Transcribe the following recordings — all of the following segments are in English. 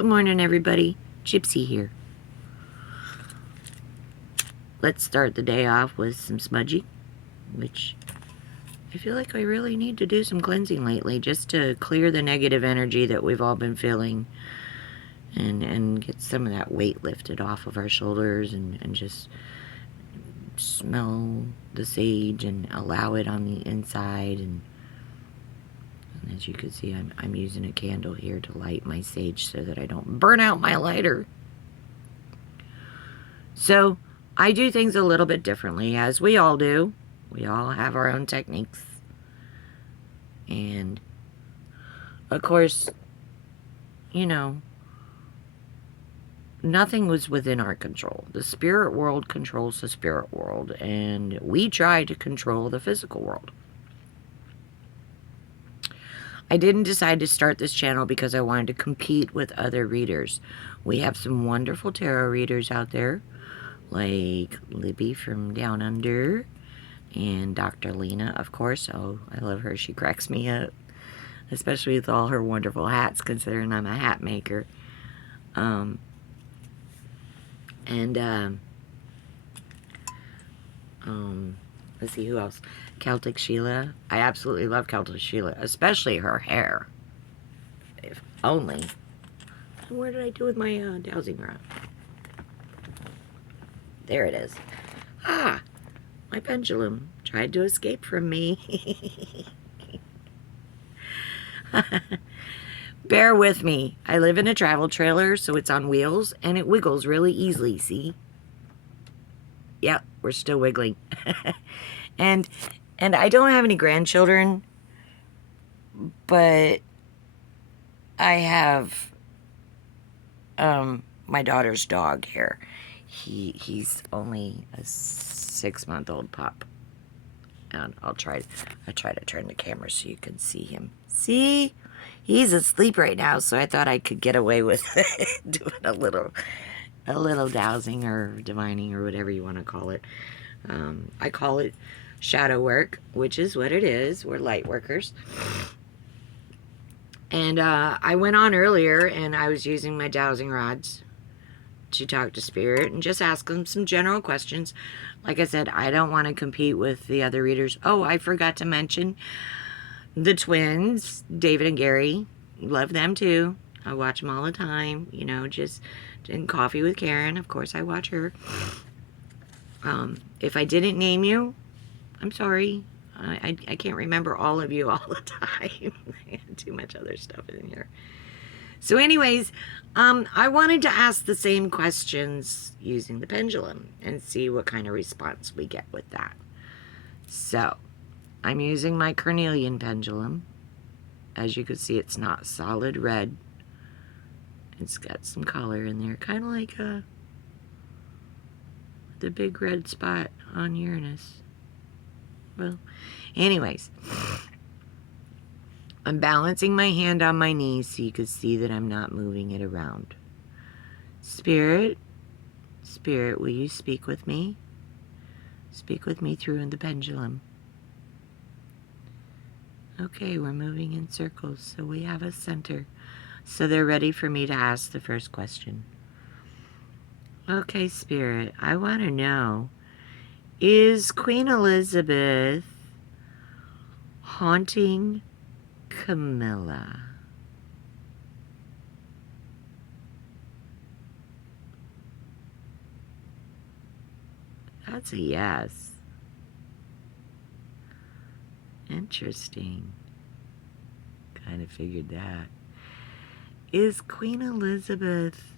Good morning, everybody. Gypsy here. Let's start the day off with some smudging, which I feel like I really need to do some cleansing lately just to clear the negative energy that we've all been feeling and get some of that weight lifted off of our shoulders and just smell the sage and allow it on the inside. And as you can see, I'm using a candle here to light my sage so that I don't burn out my lighter. So I do things a little bit differently, as we all do. We all have our own techniques. And of course, you know, nothing was within our control. The spirit world controls the spirit world, and we try to control the physical world. I didn't decide to start this channel because I wanted to compete with other readers. We have some wonderful tarot readers out there, like Libby from Down Under, and Dr. Lena, of course. Oh, I love her. She cracks me up, especially with all her wonderful hats, considering I'm a hat maker. Let's see, who else? Celtic Sheila. I absolutely love Celtic Sheila, especially her hair. If only. Where did I do with my dowsing rod? There it is. Ah, my pendulum tried to escape from me. Bear with me. I live in a travel trailer, so it's on wheels, and it wiggles really easily, see? Yep, we're still wiggling. and I don't have any grandchildren, but I have my daughter's dog here. He's only a 6-month-old pup. And I try to turn the camera so you can see him. See? He's asleep right now, so I thought I could get away with doing a little dowsing or divining or whatever you want to call it. I call it shadow work, which is what it is. We're light workers. And I went on earlier and I was using my dowsing rods to talk to spirit and just ask them some general questions. Like I said, I don't want to compete with the other readers. Oh, I forgot to mention the twins, David and Gary. Love them too. I watch them all the time. You know, just in Coffee with Karen. Of course, I watch her. If I didn't name you, I'm sorry. I can't remember all of you all the time. I had too much other stuff in here. So anyways, I wanted to ask the same questions using the pendulum and see what kind of response we get with that. So, I'm using my carnelian pendulum. As you can see, it's not solid red. It's got some color in there, kind of like the big red spot on Uranus. Well, anyways, I'm balancing my hand on my knees so you can see that I'm not moving it around. Spirit, will you speak with me? Speak with me through the pendulum. Okay, we're moving in circles, so we have a center. So they're ready for me to ask the first question. Okay, Spirit, I want to know, is Queen Elizabeth haunting Camilla? That's a yes. Interesting. Kind of figured that. Is Queen Elizabeth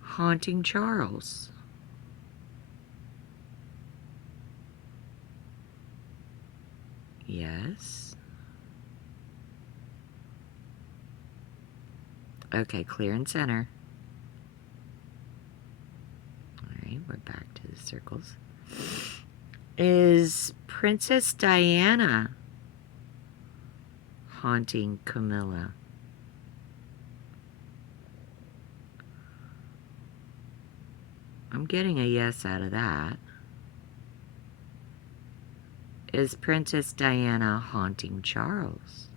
haunting Charles? Yes. Okay, clear and center. Alright, we're back to the circles. Is Princess Diana haunting Camilla? I'm getting a yes out of that. Is Princess Diana haunting Charles?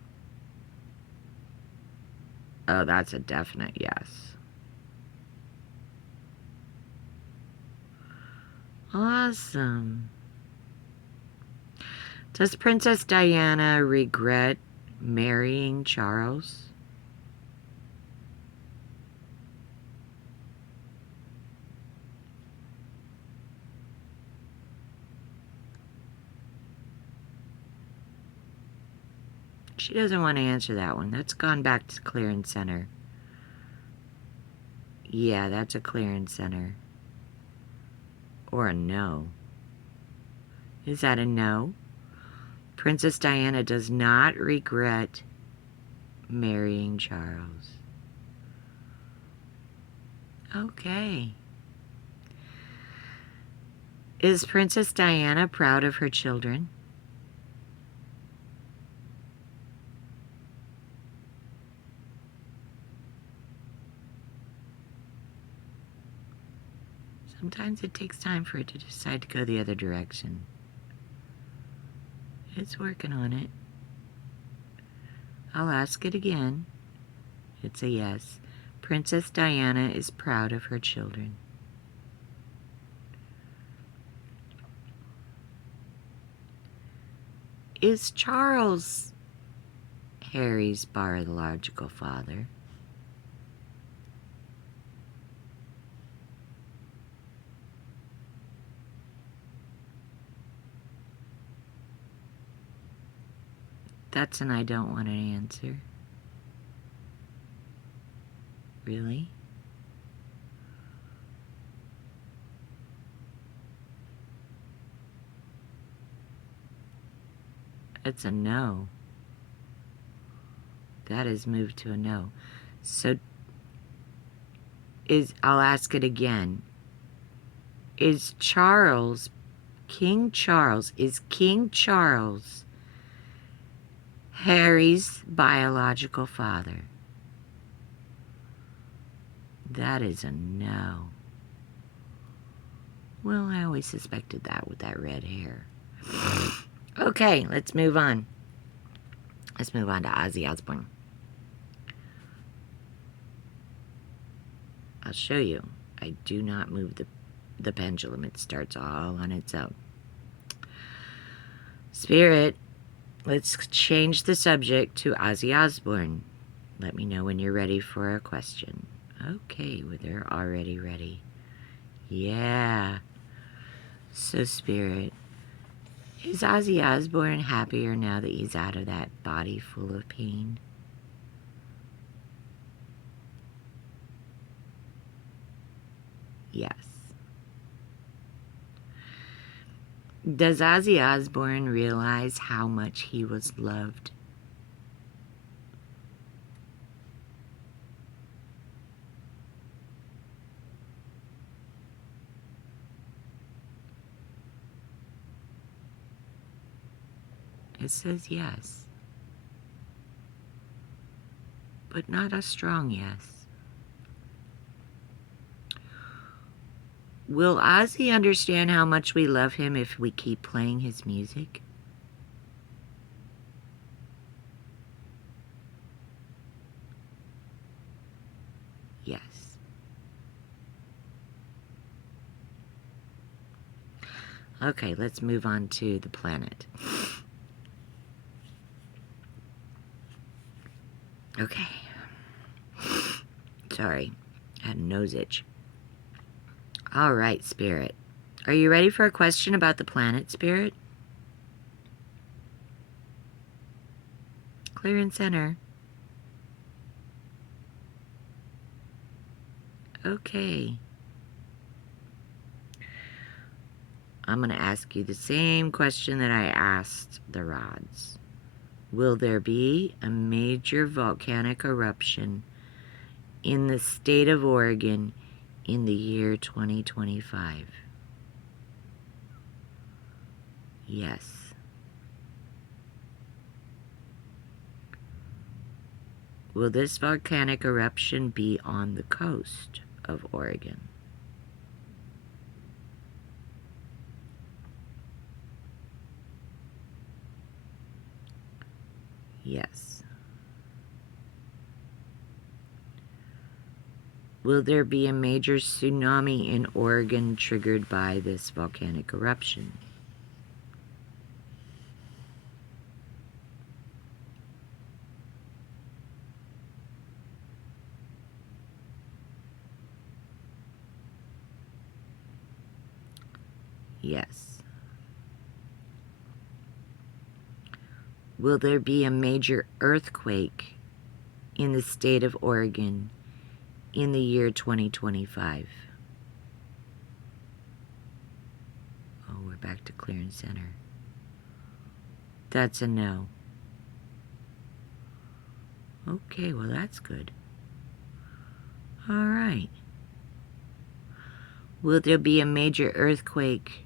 Oh, that's a definite yes. Awesome. Does Princess Diana regret marrying Charles? She doesn't want to answer that one. That's gone back to clear and center. Yeah, that's a clear and center. Or a no. Is that a no? Princess Diana does not regret marrying Charles. Okay. Is Princess Diana proud of her children? Sometimes it takes time for it to decide to go the other direction. It's working on it. I'll ask it again. It's a yes. Princess Diana is proud of her children. Is Charles Harry's biological father? That's an I don't want to answer. Really? It's a no. That is moved to a no. So I'll ask it again. Is King Charles Harry's biological father? That is a no. Well, I always suspected that with that red hair. Okay, let's move on. Let's move on to Ozzy Osbourne. I'll show you. I do not move the pendulum. It starts all on its own. Spirit, let's change the subject to Ozzy Osbourne. Let me know when you're ready for a question. Okay, well, they're already ready. Yeah. So, Spirit, is Ozzy Osbourne happier now that he's out of that body full of pain? Yes. Does Ozzy Osbourne realize how much he was loved? It says yes. But not a strong yes. Will Ozzy understand how much we love him if we keep playing his music? Yes. Okay, let's move on to the planet. Okay. Sorry, I had a nose itch. All right, Spirit. Are you ready for a question about the planet, Spirit? Clear and center. Okay. I'm going to ask you the same question that I asked the rods. Will there be a major volcanic eruption in the state of Oregon in the year 2025? Yes. Will this volcanic eruption be on the coast of Oregon? Yes. Will there be a major tsunami in Oregon triggered by this volcanic eruption? Yes. Will there be a major earthquake in the state of Oregon in the year 2025? Oh, we're back to clear and center. That's a no. Okay, well that's good. All right. Will there be a major earthquake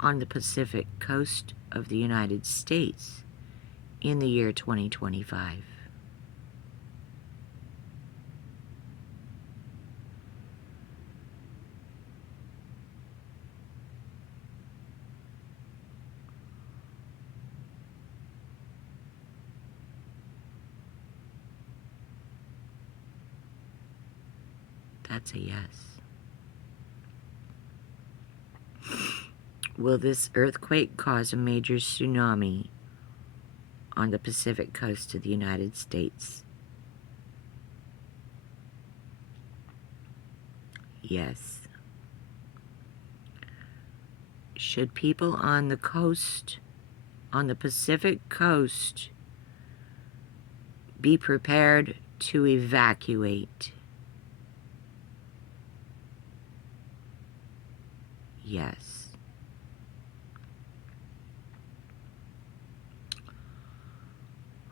on the Pacific coast of the United States in the year 2025? That's a yes. Will this earthquake cause a major tsunami on the Pacific coast of the United States? Yes. Should people on the coast, on the Pacific coast, be prepared to evacuate? Yes.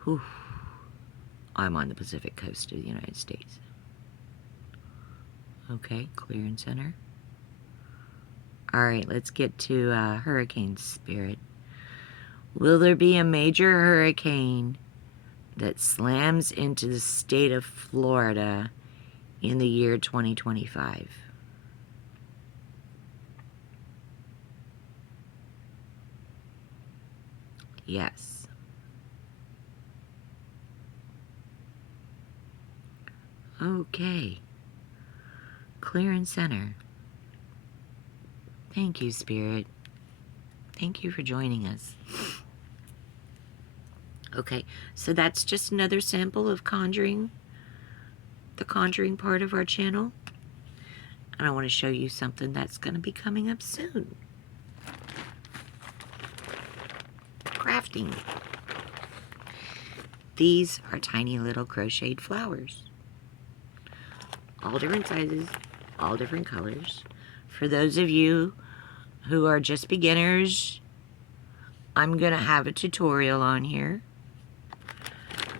Whew. I'm on the Pacific coast of the United States. Okay, clear and center. All right, let's get to hurricane spirit. Will there be a major hurricane that slams into the state of Florida in the year 2025? Yes. Okay. Clear and center. Thank you, Spirit. Thank you for joining us. Okay, so that's just another sample of Conjuring, the Conjuring part of our channel. And I want to show you something that's going to be coming up soon. Crafting. These are tiny little crocheted flowers. All different sizes, all different colors. For those of you who are just beginners, I'm going to have a tutorial on here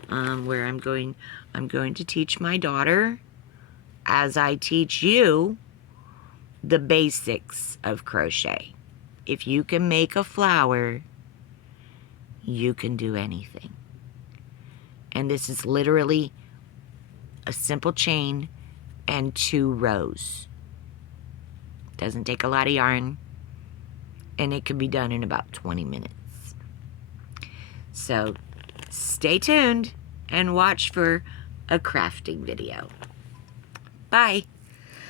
where I'm going to teach my daughter, as I teach you, the basics of crochet. If you can make a flower, you can do anything. And this is literally a simple chain and 2 rows. Doesn't take a lot of yarn, and it can be done in about 20 minutes. So stay tuned and watch for a crafting video. Bye.